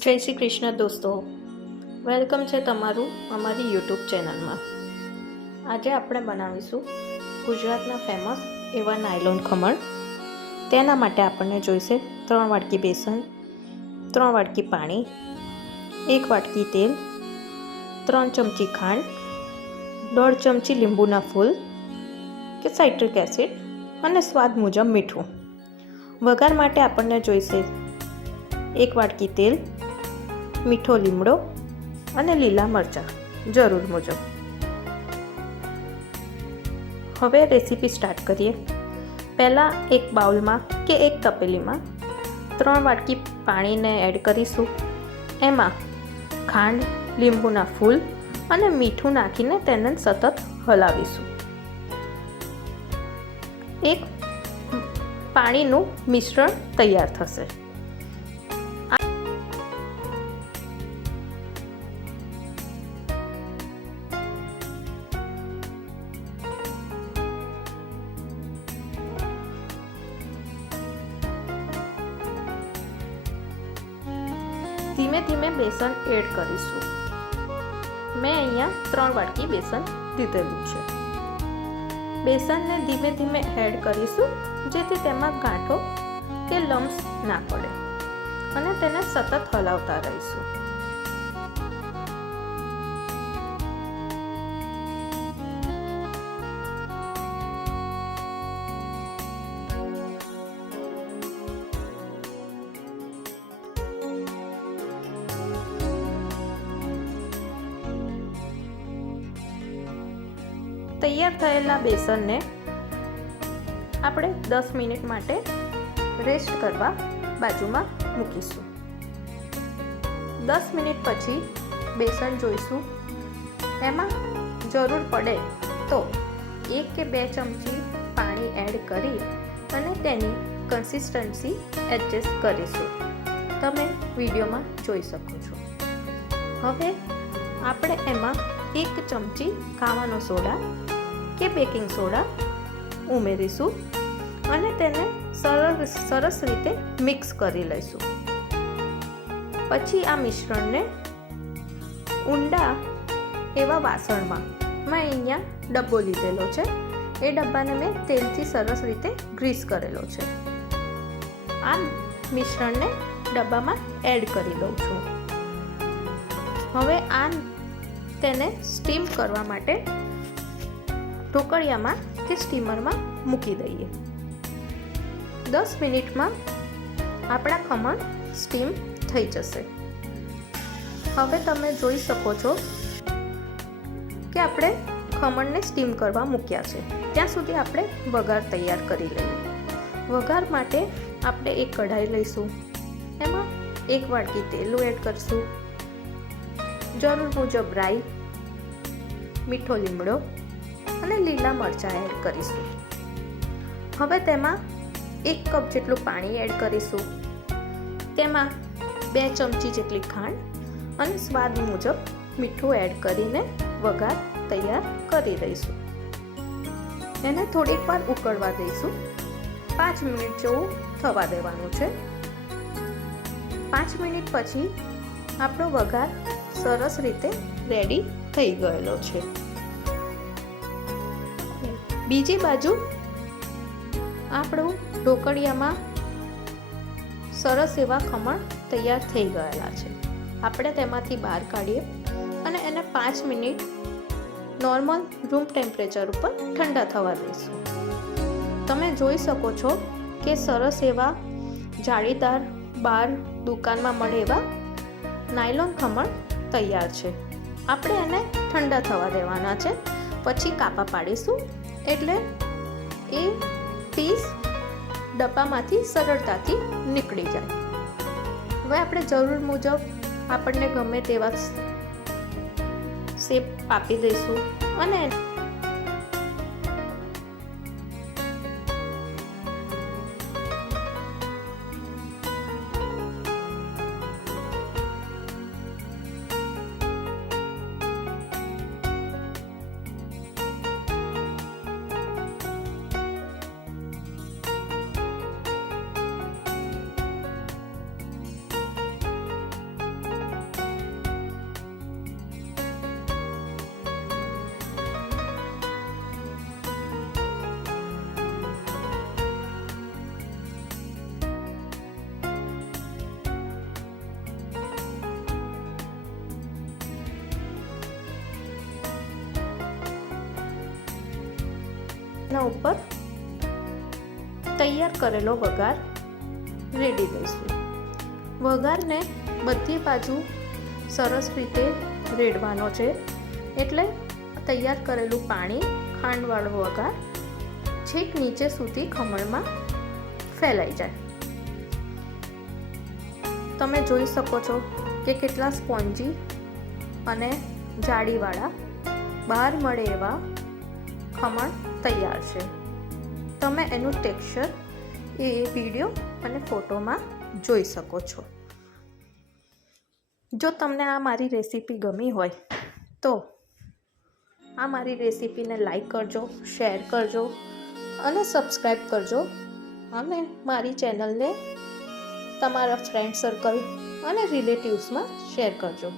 જય શ્રી કૃષ્ણ દોસ્તો, વેલકમ છે તમારું અમારી યુટ્યુબ ચેનલમાં. આજે આપણે બનાવીશું ગુજરાતના ફેમસ એવા નાયલોન ખમણ. તેના માટે આપણને જોઈશે 3 વાટકી બેસન, 3 વાટકી પાણી, 1 વાટકી તેલ, 3 ચમચી ખાંડ, 1.5 ચમચી લીંબુના ફૂલ કે સાઇટ્રિક એસિડ અને સ્વાદ મુજબ મીઠું. વઘાર માટે આપણને જોઈશે 1 વાટકી તેલ, મીઠો લીમડો અને લીલા મરચાં જરૂર મુજબ. હવે રેસીપી સ્ટાર્ટ કરીએ. પહેલાં એક બાઉલમાં કે એક તપેલીમાં 3 વાટકી પાણીને એડ કરીશું. એમાં ખાંડ, લીંબુના ફૂલ અને મીઠું નાખીને તેને સતત હલાવીશું. એક પાણીનું મિશ્રણ તૈયાર થશે. ધીમે ધીમે બેસન એડ કરીશું. મેં અહીંયા 3 વાટકી બેસન લીધેલું છે. બેસનને ધીમે ધીમે એડ કરીશું જેથી તેમાં ગાંઠો કે લમ્સ ના પડે અને તેને સતત હલાવતા રહીશું. તૈયાર થયેલા બેસનને આપણે 10 મિનિટ માટે રેસ્ટ કરવા બાજુમાં મૂકીશું. 10 મિનિટ પછી બેસન જોઈશું. એમાં જરૂર પડે તો 1 કે 2 ચમચી પાણી એડ કરી અને તેની કન્સિસ્ટન્સી એડજસ્ટ કરીશું. તમે વિડીયોમાં જોઈ શકો છો. હવે આપણે એમાં 1 ચમચી ખાવાનો સોડા કે બેકિંગ સોડા ઉમેરીશું અને તેને સરસ રીતે મિક્સ કરી લઈશું. પછી આ મિશ્રણને ઊંડા એવા વાસણમાં, મેં અહીંયા ડબ્બો લીધેલો છે, એ ડબ્બાને મેં તેલથી સરસ રીતે ગ્રીસ કરેલો છે. આ મિશ્રણને ડબ્બામાં એડ કરી દઉં છું. હવે તેને સ્ટીમ કરવા માટે ઢોકળિયામાં કે સ્ટીમરમાં મૂકી દઈએ. 10 મિનિટમાં આપણા ખમણ સ્ટીમ થઈ જશે. હવે તમે જોઈ શકો છો કે આપણે ખમણને સ્ટીમ કરવા મૂક્યા છે. ત્યાં સુધી આપણે વઘાર તૈયાર કરી લઈએ. વઘાર માટે આપણે એક કઢાઈ લઈશું. એમાં 1 વાટકી તેલ એડ કરીશું. જરૂર મુજબ રાઈ, મીઠો લીમડો અને લીલા મરચાં એડ કરીશું. હવે તેમાં 1 કપ જેટલું પાણી એડ કરીશું. તેમાં 2 ચમચી જેટલી ખાંડ અને સ્વાદ મુજબ મીઠું એડ કરીને વઘાર તૈયાર કરી દઈશું. એને થોડીક વાર ઉકળવા દઈશું. 5 મિનિટ જેવું થવા દેવાનું છે. 5 મિનિટ પછી આપણો વઘાર સરસ રીતે રેડી થઈ ગયેલો છે. બીજી બાજુ આપણું ઢોકળિયામાં સરસ એવા ખમણ તૈયાર થઈ ગયેલા છે. આપણે તેમાંથી બહાર કાઢીએ અને એને 5 મિનિટ નોર્મલ રૂમ ટેમ્પરેચર ઉપર ઠંડા થવા દઈશું. તમે જોઈ શકો છો કે સરસ એવા જાળીદાર બહાર દુકાનમાં મળે એવા નાયલોન ખમણ તૈયાર છે. આપણે એને ઠંડા થવા દેવાના છે. પછી કાપા પાડીશું એટલે એ પીસ ડબ્બામાંથી સરળતાથી નીકળી જાય. હવે આપણે જરૂર મુજબ આપણને ગમે તેવા શેપ આપી દઈશું અને એના ઉપર તૈયાર કરેલો વઘાર રેડી દઈશું. વઘારને બધી બાજુ સરસ રીતે રેડવાનો છે, એટલે તૈયાર કરેલું પાણી, ખાંડવાળો વઘાર છેક નીચે સુધી ખમણમાં ફેલાઈ જાય. તમે જોઈ શકો છો કે કેટલા સ્પોન્જી અને જાળીવાળા બહાર મળે એવા ખમણ તૈયાર છે. તમે એનું ટેક્સચર એ વિડીયો અને ફોટોમાં જોઈ શકો છો. જો તમને આ મારી રેસીપી ગમી હોય તો આ મારી રેસીપીને લાઈક કરજો, શેર કરજો અને સબસ્ક્રાઈબ કરજો, અને મારી ચેનલને તમારા ફ્રેન્ડ સર્કલ અને રિલેટિવ્સમાં શેર કરજો.